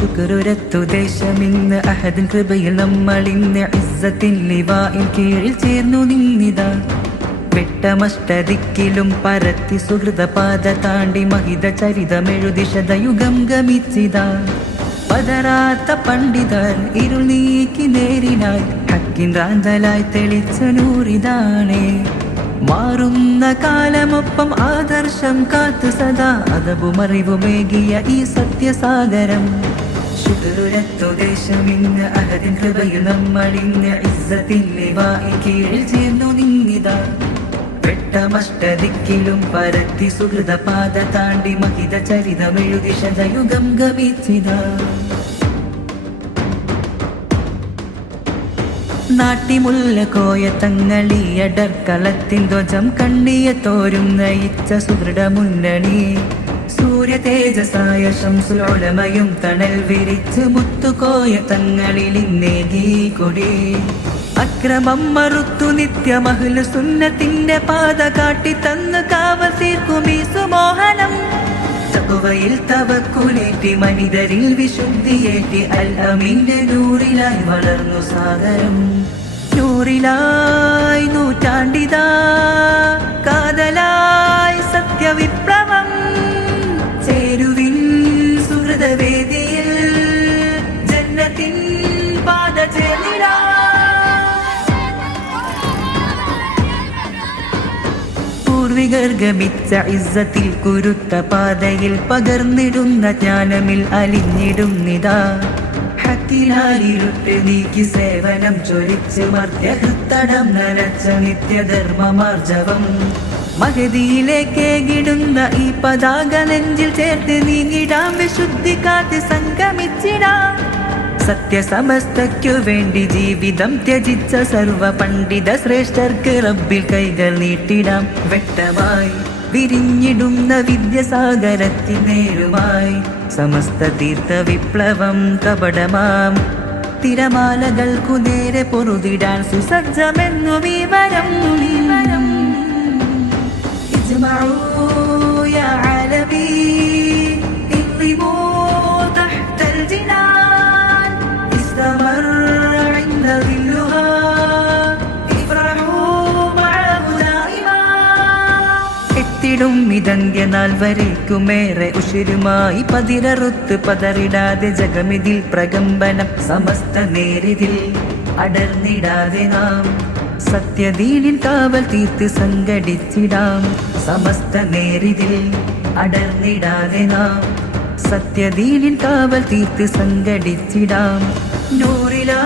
ശുക്രുരത്തു ദേശമിന്ന് അഹദിൻ കൃപയിൽ നമ്മളിന്ന് ഇസ്സത്തിൻ ലിവാഇൻ കീഴിൽ ചേർന്നു നിന്നിതാ. വെട്ടമഷ്ടദിക്കിലും പരത്തി സുഹൃതപാത താണ്ടി മഹിത ചരിതമെഴുതി ശതയുഗം ഗമിച്ചിതാ. പതരാത്ത പണ്ഡിതർ ഇരുൾ നീക്കി നേരിനായി ഹക്കിൻ റാന്തലായി തെളിച്ച നൂറിതാണേ. മാറുന്ന കാലമൊപ്പം ആദർശം കാത്തു സദാ അതവുമറിവുമേകിയ ഈ സത്യസാഗരം. ശുക്രുരത്തു ദേശമിന്ന് അഹദിൻ കൃപയിൽ നമ്മളിന്ന് ഇസ്സത്തിൻ ലിവാഇൻ കീഴിൽ ചേർന്നു നിന്നിതാ. വെട്ടമഷ്ടദിക്കിലും പരത്തി സുഹൃതപാത താണ്ടി മഹിത ചരിതമെഴുതി ശതയുഗം ഗമിച്ചിതാ. നാട്ടിമുല്ല കോയ തങ്ങളിയടർക്കളത്തിൻ ധ്വജം കണ്ണിയ തോരും നയിച്ച സുദൃഢ മുന്നണി. സൂര്യ തേജസായ ശംസുൽ ഉലമയും തണൽ വിരിച്ച് മുത്തുകോയ തങ്ങളിൽ ഇന്നേകി കൊടി. അക്രമം മറുത്തു നിത്യമഹ്ലു സുന്നത്തിന്റെ പാത കാട്ടി തന്നു കാവൽ തീർക്കും ഈ സുമോഹനം. തഖ്വയിൽ തവക്കുലേറ്റി മനിതരിൽ വിശുദ്ധിയേറ്റി അൽ അമീന്റെ നൂറിലായി വളർന്നു സാഗരം. നൂറിലായി നൂറ്റാണ്ടിതാ കാതലായി സത്യവിപ്ലവം. ചേരുവിൻ സുഹൃതവേദിയിൽ ജന്നത്തിൻ പാത ചേർന്നിടാ. പൂർവികർ ഗമിച്ച ഇസ്സത്തിൽ കുരുത്ത പാതയിൽ പകർന്നിടുന്ന ജ്ഞാനമിൽ അലിഞ്ഞിടുന്നിതാ. ഹക്കിനാലിരുട്ട് നീക്കി സേവനം ചൊരിച്ച് മർത്യഹൃത്തടം നനച്ച നിത്യധർമ്മമാർജവം. മഹദിയിലേക്കേകിടുന്ന ഈ പതാക നെഞ്ചിൽ ചേർത്ത് നീങ്ങിടാം. വിശുദ്ധി കാത്ത് സംഗമിച്ചിടാം. സത്യസമസ്തയ്ക്കു വേണ്ടി ജീവിതം ത്യജിച്ച സർവ പണ്ഡിത ശ്രേഷ്ഠർക്ക് റബ്ബിൽ കൈകൾ നീട്ടിടാം. വെട്ടമായി വിരിഞ്ഞിടുന്ന വിദ്യസാഗരത്തിൻ നേരുമായി സമസ്ത തീർത്ഥ വിപ്ലവം കപടമാം തിരമാലകൾക്കു നേരെ പൊറുതിടാൻ സുസജ്ജമെന്നു വിവരം. ഇജ്മഉ യാ ആലമീ ഇഖ്ലിമൂ തഹ്തൽ ജിനാൻ ഇസ്തമർ ഇൻദ ദില്ലുഹാ ഇഫ്റഹൂ മഅഹു ദായിമാ. എത്തിടും ഇതന്ത്യനാൾ വരേക്കുമേറെ ഉശിരുമായി പതിരറുത്ത് പതറിടാതെ ജഗമിതിൽ പ്രകമ്പനം. സമസ്ത നേരിതിൽ അടർന്നിടാതെ നാം സത്യദീനിൻ കാവൽ തീർത്ത് സംഘടിച്ചിടാം. സമസ്ത നേരിതിൽ അടർന്നിടാതെ നാം സത്യദീനിൻ കാവൽ തീർത്ത് സംഘടിച്ചിടാം. നൂറിലാ